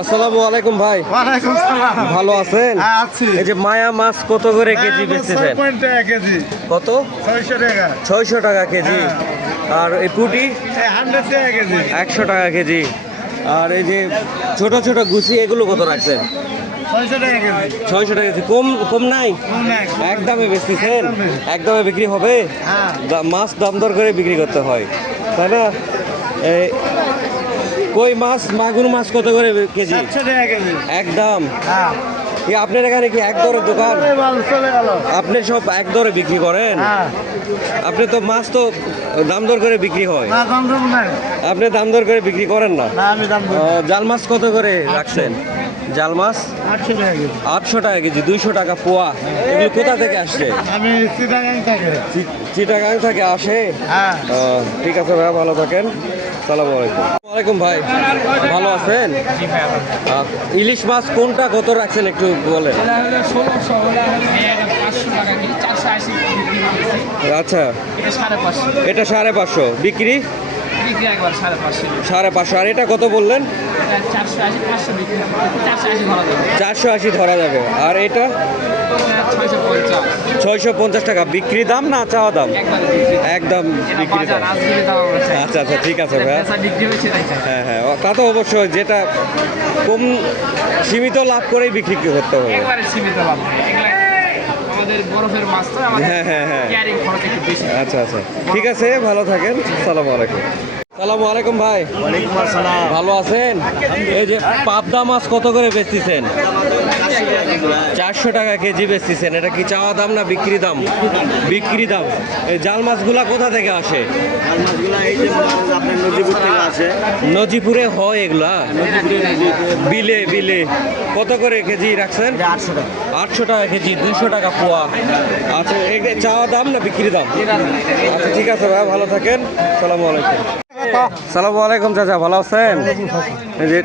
আসসালামু আলাইকুম ভাই। ওয়ালাইকুম সালাম। ভালো আছেন? হ্যাঁ, আছি। এই যে মায়া মাছ কত করে কেজি কত? ছয়শো টাকা। ছয়শো টাকা কেজি। আর এই পুটি? হান্ড্রেড টাকা কেজি। একশো টাকা কেজি। আর এই যে ছোট ছোট গুছি এগুলো কত রাখছেন? ছয়শো টাকা কেজি। কম কম নাই। একদমে বেচতেছেন? একদমে। একদমে বিক্রি হবে? হ্যাঁ। মাছ দাম দর করে বিক্রি করতে হয়। তাই না? এই কই মাছ? মাগুর মাছ কত করে কেজি? একদম। হ্যাঁ। আপনার এখানে কি এক দরের দোকান? আপনি সব এক দরে বিক্রি করেন? হ্যাঁ। আপনি তো মাছ তো দাম দর করে বিক্রি হয়। আপনি দাম দর করে বিক্রি করেন না? জাল মাছ কত করে রাখছেন? জাল মাছ? আটশো টাকা কেজি। আটশো টাকা কেজি দুইশো টাকা পোয়া। এগুলো কোথা থেকে আসছে আমি চিটাগাং থেকে। চিটাগাং থেকে আসে? হ্যাঁ। ঠিক আছে ভাই ভালো থাকেন। সালাম আলাইকুম। ওয়ালাইকুম ভাই ভালো আছেন? ইলিশ মাছ কোনটা কত রাখছেন একটু বলেন? আচ্ছা। এটা সাড়ে পাঁচশো। বিক্রি? বিক্রি একবার সাড়ে পাঁচশো সাড়ে পাঁচশো। আর এটা কত বললেন? চারশো আশি পাঁচশো চারশো ধরা যাবে। আর এটা? ছয়শো পঞ্চাশ। টাকা। বিক্রি দাম না চাওয়া দাম? একদম বিক্রি দাম। আচ্ছা আচ্ছা ঠিক আছে ভাই হ্যাঁ হ্যাঁ তা তো অবশ্যই যেটা কম সীমিত লাভ করেই বিক্রি করতে হবে। সীমিত লাভ। আমাদের বরফের মাছ তো আমাদের হ্যাঁ, হ্যাঁ, হ্যাঁ। ক্যারিং খরচ একটু বেশি। আচ্ছা আচ্ছা। ঠিক আছে ভালো থাকেন। সালাম আলাইকুম। সালাম আলাইকুম ভাই। ভালো আছেন? এই যে পাবদা মাছ কত করে বেচতেছেন? চারশো টাকা কেজি বেচতেছেন। এটা কি চাওয়া দাম না বিক্রি দাম? বিক্রি দাম। এই জাল মাছগুলা কোথা থেকে আসে? লাল মাছগুলো এই যে করেন আপনার নদীপুর থেকে আসে নজিপুরে হয় এগুলা? বিলে বিলে। কত করে কেজি রাখছেন? আটশো টাকা আটশো টাকা কেজি দুইশো টাকা পোয়া। আচ্ছা এটা চাওয়া দাম না বিক্রি দাম? আচ্ছা ঠিক আছে ভাই ভালো থাকেন। সালামু আলাইকুম। সালামু আলাইকুম চাচা ভালো আছেন? এই যে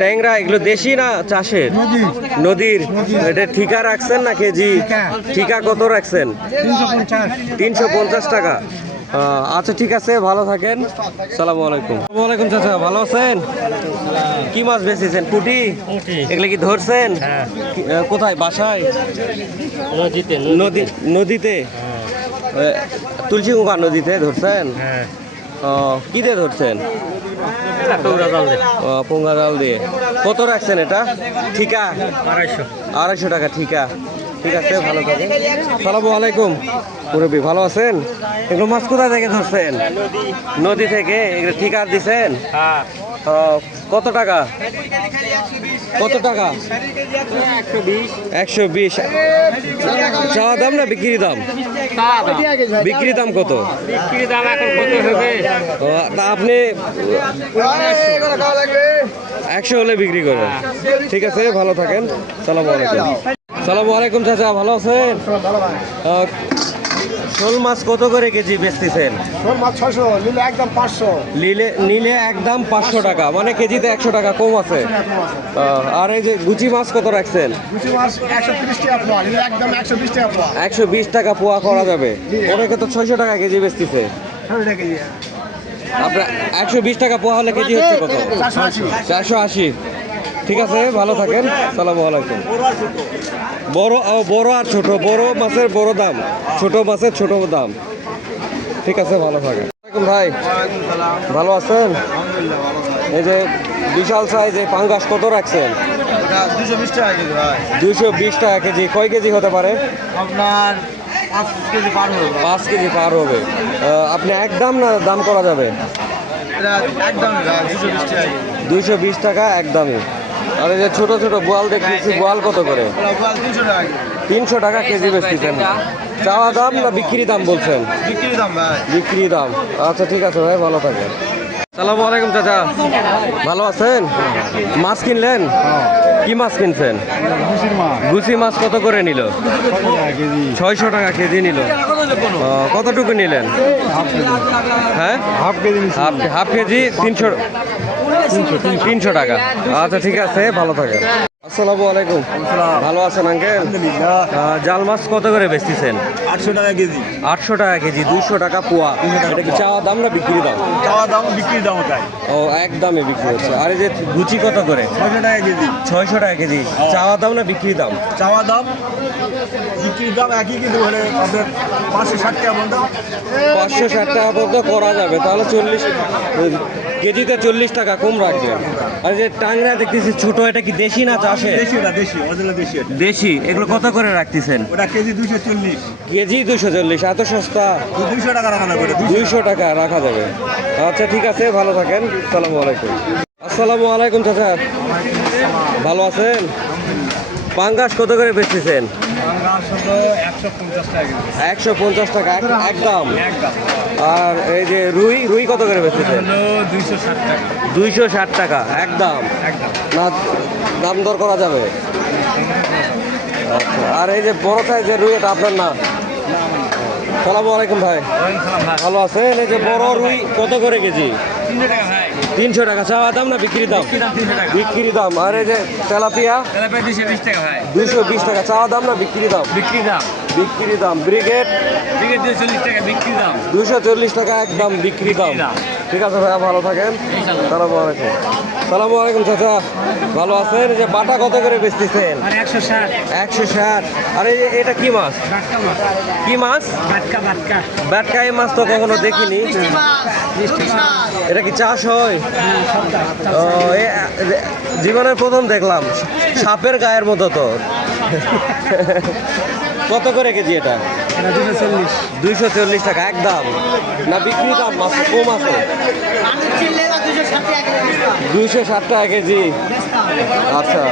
ট্যাংরা এগুলো দেশি না চাষের? নদীর। এটা ঠিকা রাখছেন না কেজি? ঠিকা কত রাখছেন? তিনশো পঞ্চাশ টাকা। আচ্ছা ঠিক আছে ভালো থাকেন। সালাম আলাইকুম। আলাইকুম চাচা ভালো আছেন? কি মাছ বেচেছেন? পুটি? এগুলো কি ধরছেন? কোথায়? বাসায়? নদীতে নদী নদীতে? তুলসী কুকা নদীতে ধরছেন? হ্যাঁ। কি দিয়ে ধরছেন? পোঙ্গা জাল দিয়ে। কত রাখছেন এটা? ঠিকা? আড়াইশো আড়াইশো টাকা ঠিকা। ঠিক আছে ভালো থাকেন। সালামু আলাইকুম। মুরব্বী ভালো আছেন? এগুলো মাছ কোথা থেকে ধরছেন? নদী থেকে? এগুলো ঠিকা দিছেন? হ্যাঁ। কত টাকা? কত টাকা? একশো বিশ। চাওয়া দাম না বিক্রি দাম? বিক্রি দাম কত? বিক্রি দাম এখন কত হবে? তা আপনি একশো হলে বিক্রি করেন। ঠিক আছে ভালো থাকেন। সালাম আলাইকুম। সালাম আলাইকুম চাচা ভালো আছেন? শোল মাছ কত করে কেজি বেচতেছেন? শোল মাছ ছশো নিলে একদম পাঁচশো। নিলে নিলে একদম পাঁচশো টাকা মানে কেজিতে একশো টাকা কম আছে। আর এই যে গুচি মাছ কত রাখছেন? গুচি মাছ একশো তিরিশ টাকা পোয়া নিলে একদম একশো বিশ টাকা পোয়া। একশো বিশ টাকা পোয়া করা যাবে। ওটাকে তো ছয়শো টাকা কেজি বেচতেছে। কেজি আপনার একশো বিশ টাকা পোয়া হলে কেজি হচ্ছে কত? চারশো আশি। ঠিক আছে ভালো থাকেন। সালাম আলাইকুম। বড় বড় আর ছোট বড় মাছের বড় দাম ছোট মাছের ছোট দাম। ঠিক আছে ভালো থাকেন। ভাই। ভালো আছেন? এই যে বিশাল সাইজ এই পাঙ্গাস কত রাখছেন? দুশো বিশ টাকা কেজি কয় কেজি হতে পারে? আপনার পাঁচ কেজি পার হবে। আপনি একদম না দাম করা যাবে? দুইশো বিশ টাকা একদমই আর এই যে ছোট ছোট বোয়াল দেখতেছি বোয়াল কত করে? তিনশো টাকা কেজি বেচতেছেন। চাওয়া দাম না বিক্রি দাম বলছেন? বিক্রি দাম। বিক্রি দাম আচ্ছা ঠিক আছে ভাই ভালো থাকেন। সালামু আলাইকুম চাচা। ভালো আছেন? মাছ কিনলেন? কি মাছ কিনছেন? গুচি মাছ কত করে নিল? ছয়শো টাকা কেজি নিল। কতটুকু নিলেন? হ্যাঁ? Half KG half half KG তিনশো তিনশো টাকা। আচ্ছা ঠিক আছে ভালো থাকেন। আসসালামু আলাইকুম। ভালো আছেন আঙ্কেল? জাল মাছ কত করে বেচতেছেন? আটশো টাকা কেজি। আটশো টাকা কেজি দুইশো টাকা পোয়া। এটা কি চাওয়া দাম না বিক্রি দাম? চাওয়া দাম বিক্রির দাম তাই ও এক দামে বিক্রি হচ্ছে। আর এই যে গুচি কত করে? ছয়শো টাকা কেজি। ছয়শো টাকা কেজি। চাওয়া দাম না বিক্রি দাম? চাওয়া দাম বিক্রির দাম একই কিন্তু হলে আপনার পাঁচশো ষাট টাকা মতো পাঁচশো ষাট টাকা পর্যন্ত করা যাবে। তাহলে চল্লিশ কেজিতে চল্লিশ টাকা কম রাখবেন আর যে টাংরা দেখতেছি ছোট এটা কি দেশি না চাষে? দেশি ওটা দেশি এগুলো কত করে রাখতেছেন? ওটা কেজি দুশো চল্লিশ। কেজি দুশো চল্লিশ এত সস্তা? দুইশো টাকা রাখানো করে দুইশো টাকা। রাখা যাবে। আচ্ছা ঠিক আছে ভালো থাকেন। সালামু আলাইকুম। আসসালামু আলাইকুম চাচা। ভালো আছেন? পাঙ্গাস কত করে বেচতেছেন? একশো পঞ্চাশ টাকা একদম? আর এই যে রুই রুই কত করে বেচতেছেন? দুইশো ষাট টাকা। একদম? না দাম দর করা যাবে? আচ্ছা আর এই যে বড় সাইজের রুই এটা আপনার না সালামু আলাইকুম ভাই। ভালো আছেন? এই যে বড় রুই কত করে কেজি? তিনশো টাকা তিনশো টাকা চাওয়া দাম না বিক্রি দাম? বিক্রি দাম আর এই যে তেলাপিয়া? দুশো বিশ টাকা চাওয়া দাম না বিক্রি দাম? বিক্রি দাম। বিক্রি দাম। ব্রিগেড? বিকেট দুশো চল্লিশ টাকা বিক্রি দাম। দুশো চল্লিশ টাকা একদম বিক্রি দাম। ঠিক আছে ভাইয়া ভালো থাকেন। সালামু আলাইকুম। সালামু আলাইকুম চাচা। ভালো আছেন? এই যে বাটা কত করে বেচতেছেন? একশো ষাট। আর এই এটা কি মাছ? কি মাছ? বাটকা বাটকা। ব্যাটকাই মাছ তো কখনো দেখিনি। এটা কি চাষ হয়? এ- এ- জীবনের প্রথম দেখলাম। সাপের গায়ের মতো তো। কত করে কেজি এটা? দুইশো চল্লিশ। টাকা, একদম। না, বিক্রি দাম মাছ কম আছে। দুইশো ষাট টাকা কেজি। আচ্ছা।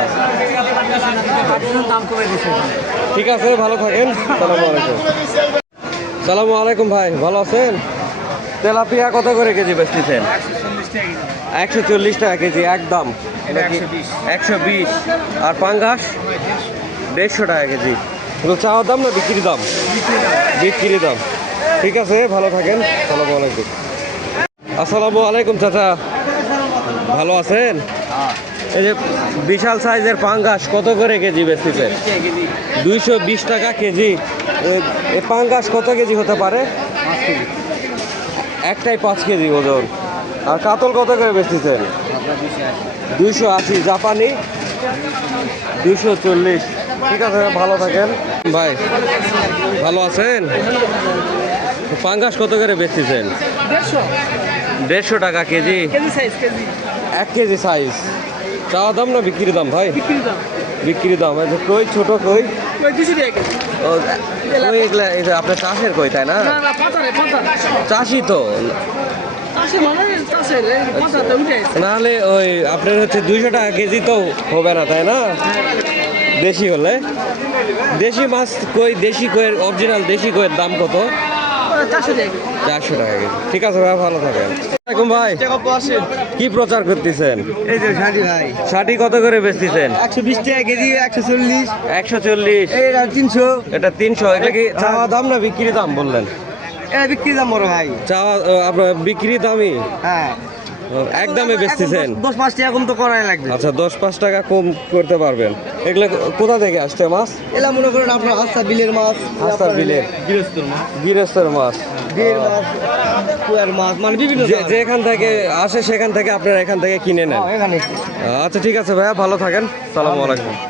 ঠিক আছে, ভালো থাকেন। সালামু আলাইকুম। সালামু আলাইকুম ভাই, ভালো আছেন? তেলাপিয়া কত করে কেজি বেচতেছেন? একশো চল্লিশ টাকা কেজি, একদম। এটা 120 একশো বিশ? আর পাঙ্গাস? দেড়শো টাকা কেজি। চাওয়ার দাম না বিক্রি দাম? বিক্রি দাম। ঠিক আছে, ভালো থাকেন। সালামু আলাইকুম। আসসালামু আলাইকুম, চাচা। ভালো আছেন? এই যে বিশাল সাইজের পাঙ্গাস, কত করে কেজি বেচতেছেন দুইশো বিশ টাকা কেজি। এ- এ পাঙ্গাস কত কেজি হতে পারে? একটাই পাঁচ কেজি ওজন। আর কাতল কত করে বেচতেছেন? দুইশো আশি। জাপানি? দুইশো চল্লিশ। ঠিক আছে, ভালো থাকেন। ভাই ভালো আছেন? পাঙ্গাস কত করে বেচতেছেন? দেড়শো টাকা কেজি। এক কেজি সাইজ। চাওয়া দাম না বিক্রি দাম ভাই? বিক্রি দাম। কই ছোট কই? আপনার চাষের কই তাই না? চাষি তো। মানে নাহলে ওই আপনার হচ্ছে দুইশো টাকা কেজি তো হবে না তাই না? দেশি হলে? দেশি মাছ কই দেশি কইয়ের অরিজিনাল দেশি কইয়ের দাম কত? চারশো টাকা কেজি। ঠিক আছে ভাই ভালো থাকেন। ভাই। কি প্রচার করতেছেন? এই যে ষাটি ভাই। ষাটি কত করে বেচতেছেন? একশো বিশ টাকা কেজি একশো চল্লিশ। একশো চল্লিশ। তিনশো। এটা তিনশো এটা কি চাওয়া দাম না বিক্রি দাম বললেন? এটা বিক্রি দাম বড় ভাই। চাওয়া আপনার বিক্রি দামই? হ্যাঁ। ও, বেশি দামে বেচতেছেন দশ পাঁচ টাকা কম তো করাই লাগবে। আচ্ছা দশ পাঁচ টাকা কম করতে পারবেন। এগুলো কোথা থেকে আসছে মাছ? এলা মনে করেন আপনার হাস্তা বিলের মাছ আস্তার বিলের। গৃহস্থের মাছ। বিয়ের মাছ। মানে বিভিন্ন যে- যেখান থেকে আসে সেখান থেকে আপনারা এখান থেকে কিনে নেন। হ্যাঁ, আচ্ছা ঠিক আছে ভাইয়া ভালো থাকেন। সালামু আলাইকুম।